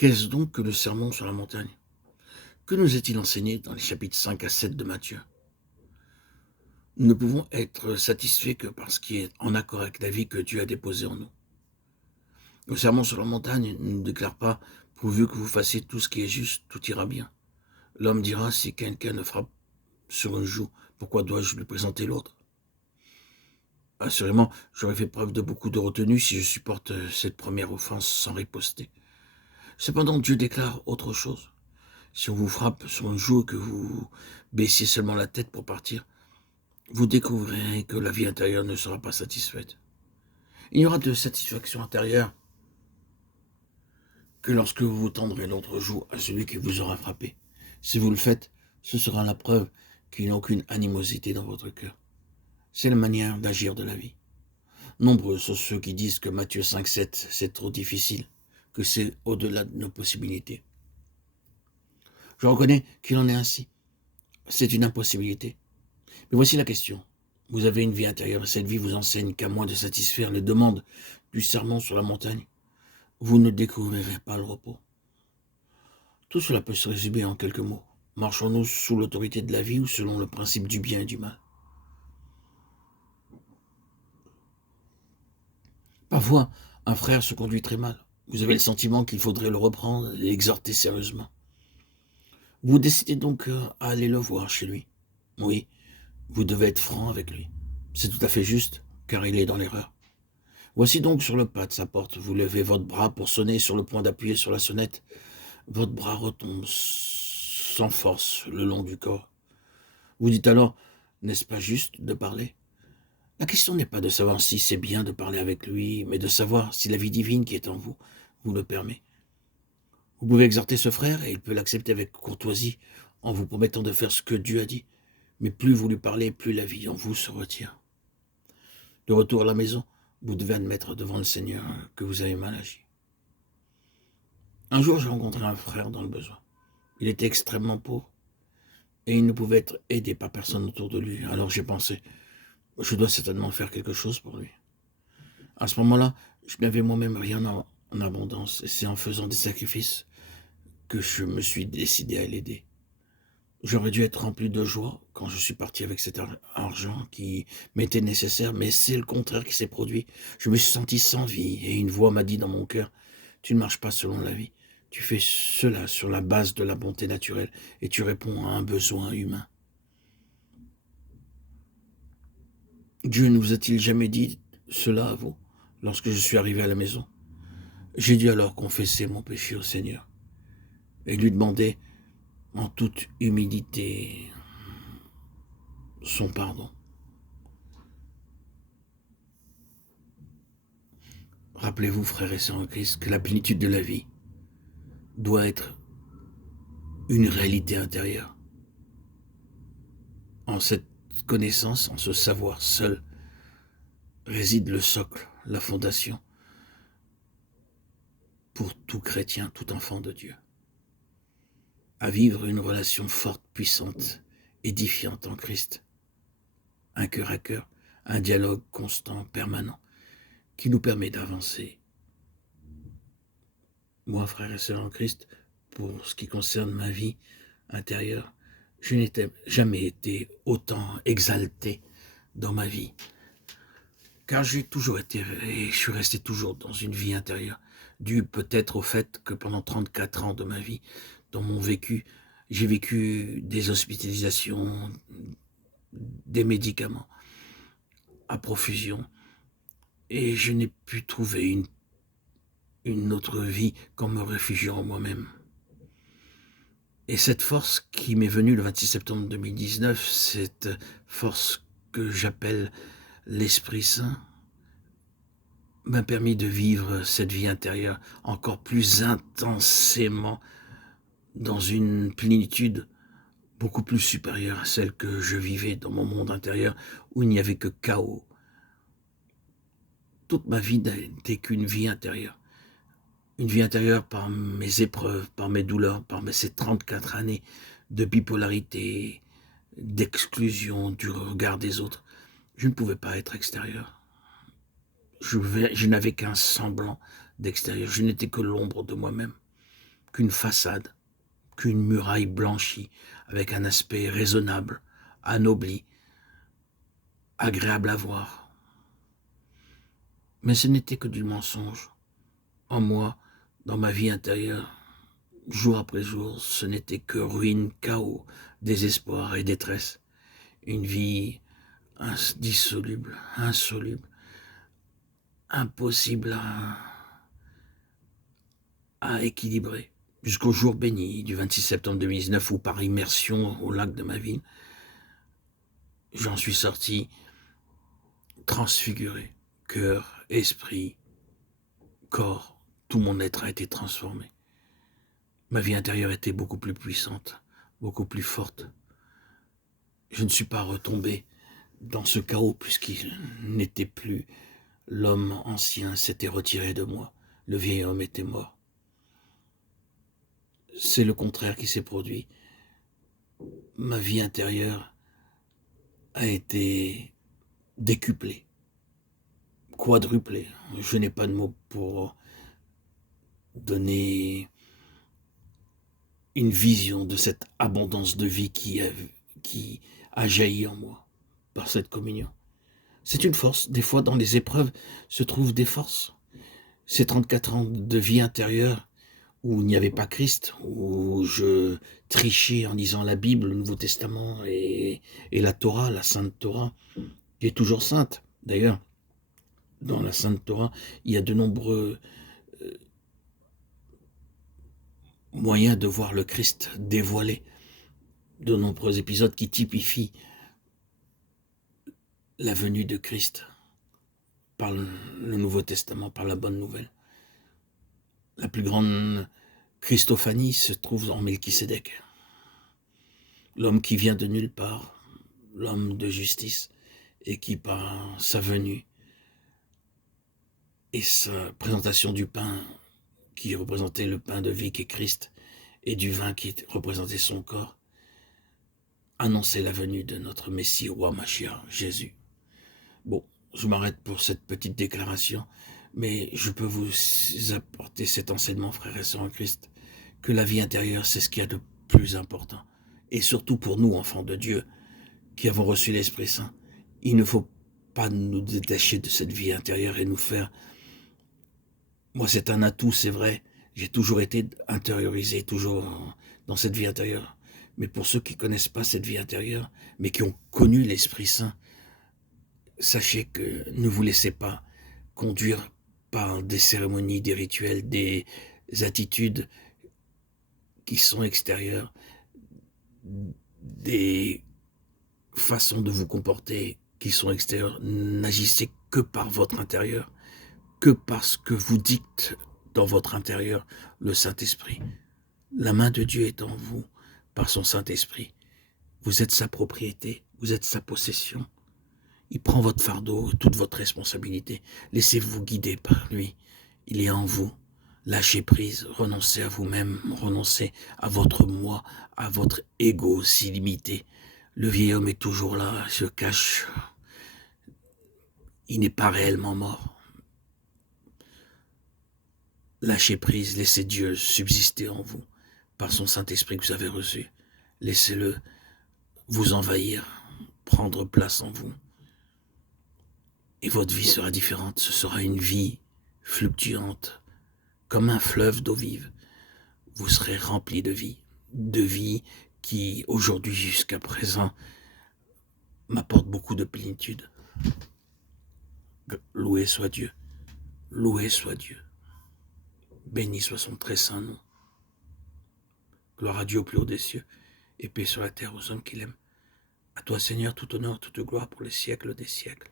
Qu'est-ce donc que le sermon sur la montagne? Que nous est-il enseigné dans les chapitres 5 à 7 de Matthieu? Nous ne pouvons être satisfaits que par ce qui est en accord avec la vie que Dieu a déposée en nous. Le sermon sur la montagne ne nous déclare pas pourvu que vous fassiez tout ce qui est juste, tout ira bien. L'homme dira si quelqu'un me frappe sur une joue, pourquoi dois-je lui présenter l'autre? Assurément, j'aurais fait preuve de beaucoup de retenue si je supporte cette première offense sans riposter. Cependant, Dieu déclare autre chose. Si on vous frappe sur une joue et que vous baissiez seulement la tête pour partir, vous découvrirez que la vie intérieure ne sera pas satisfaite. Il n'y aura de satisfaction intérieure que lorsque vous vous tendrez l'autre joue à celui qui vous aura frappé. Si vous le faites, ce sera la preuve qu'il n'y a aucune animosité dans votre cœur. C'est la manière d'agir de la vie. Nombreux sont ceux qui disent que Matthieu 5,7 c'est trop difficile, que c'est au-delà de nos possibilités. Je reconnais qu'il en est ainsi. C'est une impossibilité. Mais voici la question. Vous avez une vie intérieure et cette vie vous enseigne qu'à moins de satisfaire les demandes du sermon sur la montagne, vous ne découvrirez pas le repos. Tout cela peut se résumer en quelques mots. Marchons-nous sous l'autorité de la vie ou selon le principe du bien et du mal? Parfois, un frère se conduit très mal. Vous avez le sentiment qu'il faudrait le reprendre et l'exhorter sérieusement. Vous décidez donc à aller le voir chez lui. Oui, vous devez être franc avec lui. C'est tout à fait juste, car il est dans l'erreur. Voici donc sur le pas de sa porte, vous levez votre bras pour sonner sur le point d'appuyer sur la sonnette. Votre bras retombe sans force le long du corps. Vous dites alors, n'est-ce pas juste de parler? La question n'est pas de savoir si c'est bien de parler avec lui, mais de savoir si la vie divine qui est en vous vous le permet. Vous pouvez exhorter ce frère et il peut l'accepter avec courtoisie en vous promettant de faire ce que Dieu a dit. Mais plus vous lui parlez, plus la vie en vous se retire. De retour à la maison, vous devez admettre devant le Seigneur que vous avez mal agi. Un jour, j'ai rencontré un frère dans le besoin. Il était extrêmement pauvre et il ne pouvait être aidé par personne autour de lui. Alors j'ai pensé, je dois certainement faire quelque chose pour lui. À ce moment-là, je n'avais moi-même rien en abondance et c'est en faisant des sacrifices que je me suis décidé à l'aider. J'aurais dû être rempli de joie quand je suis parti avec cet argent qui m'était nécessaire, mais c'est le contraire qui s'est produit. Je me suis senti sans vie et une voix m'a dit dans mon cœur, tu ne marches pas selon la vie, tu fais cela sur la base de la bonté naturelle et tu réponds à un besoin humain. Dieu ne vous a-t-il jamais dit cela à vous lorsque je suis arrivé à la maison? J'ai dû alors confesser mon péché au Seigneur et lui demander en toute humilité son pardon. Rappelez-vous, frères et sœurs en Christ, que la plénitude de la vie doit être une réalité intérieure. En cette connaissance, en ce savoir seul, réside le socle, la fondation pour tout chrétien, tout enfant de Dieu. À vivre une relation forte, puissante, édifiante en Christ. Un cœur à cœur, un dialogue constant, permanent, qui nous permet d'avancer. Moi, frères et sœurs en Christ, pour ce qui concerne ma vie intérieure, je n'ai jamais été autant exalté dans ma vie, car j'ai toujours été, et je suis resté toujours dans une vie intérieure, dû peut-être au fait que pendant 34 ans de ma vie, dans mon vécu, j'ai vécu des hospitalisations, des médicaments à profusion, et je n'ai pu trouver une autre vie qu'en me réfugiant en moi-même. Et cette force qui m'est venue le 26 septembre 2019, cette force que j'appelle l'Esprit Saint, m'a permis de vivre cette vie intérieure encore plus intensément dans une plénitude beaucoup plus supérieure à celle que je vivais dans mon monde intérieur où il n'y avait que chaos. Toute ma vie n'a été qu'une vie intérieure. Une vie intérieure par mes épreuves, par mes douleurs, ces 34 années de bipolarité, d'exclusion du regard des autres. Je ne pouvais pas être extérieur. Je n'avais qu'un semblant d'extérieur. Je n'étais que l'ombre de moi-même. qu'une façade, qu'une muraille blanchie, avec un aspect raisonnable, anobli, agréable à voir. Mais ce n'était que du mensonge. En moi, dans ma vie intérieure, jour après jour, ce n'était que ruine, chaos, désespoir et détresse. Une vie indissoluble, insoluble, impossible à équilibrer. Jusqu'au jour béni du 26 septembre 2019 où, par immersion au lac de ma ville, j'en suis sorti transfiguré. Cœur, esprit, corps, tout mon être a été transformé. Ma vie intérieure était beaucoup plus puissante, beaucoup plus forte. Je ne suis pas retombé dans ce chaos puisqu'il n'était plus. L'homme ancien s'était retiré de moi. Le vieil homme était mort. C'est le contraire qui s'est produit. Ma vie intérieure a été décuplée, quadruplée. Je n'ai pas de mots pour donner une vision de cette abondance de vie qui a jailli en moi par cette communion. C'est une force. Des fois, dans les épreuves, se trouvent des forces. Ces 34 ans de vie intérieure où il n'y avait pas Christ, où je trichais en lisant la Bible, le Nouveau Testament et la Torah, la Sainte Torah, qui est toujours sainte. D'ailleurs, dans la Sainte Torah, il y a de nombreux moyens de voir le Christ dévoilé, de nombreux épisodes qui typifient la venue de Christ par le Nouveau Testament, par la bonne nouvelle. La plus grande Christophanie se trouve en Melchisédek, l'homme qui vient de nulle part, l'homme de justice, et qui, par sa venue et sa présentation du pain qui représentait le pain de vie qui est Christ, et du vin qui représentait son corps, annonçait la venue de notre Messie, roi Mashiach, Jésus. Bon, je m'arrête pour cette petite déclaration, mais je peux vous apporter cet enseignement, frères et sœurs en Christ, que la vie intérieure, c'est ce qu'il y a de plus important. Et surtout pour nous, enfants de Dieu, qui avons reçu l'Esprit Saint, il ne faut pas nous détacher de cette vie intérieure et nous faire... Moi, c'est un atout, c'est vrai. J'ai toujours été intériorisé, toujours dans cette vie intérieure. Mais pour ceux qui ne connaissent pas cette vie intérieure, mais qui ont connu l'Esprit Saint, sachez que ne vous laissez pas conduire par des cérémonies, des rituels, des attitudes qui sont extérieures, des façons de vous comporter qui sont extérieures. N'agissez que par votre intérieur, que parce que vous dicte dans votre intérieur le Saint-Esprit. La main de Dieu est en vous par son Saint-Esprit. Vous êtes sa propriété, vous êtes sa possession. Il prend votre fardeau, toute votre responsabilité. Laissez-vous guider par lui. Il est en vous. Lâchez prise, renoncez à vous-même, renoncez à votre moi, à votre ego si limité. Le vieil homme est toujours là, se cache. Il n'est pas réellement mort. Lâchez prise, laissez Dieu subsister en vous par son Saint-Esprit que vous avez reçu. Laissez-le vous envahir, prendre place en vous. Et votre vie sera différente. Ce sera une vie fluctuante, comme un fleuve d'eau vive. Vous serez rempli de vie qui, aujourd'hui jusqu'à présent, m'apporte beaucoup de plénitude. Loué soit Dieu. Loué soit Dieu. Béni soit son très saint nom. Gloire à Dieu au plus haut des cieux, et paix sur la terre aux hommes qu'il aime. À toi, Seigneur, tout honneur, toute gloire pour les siècles des siècles.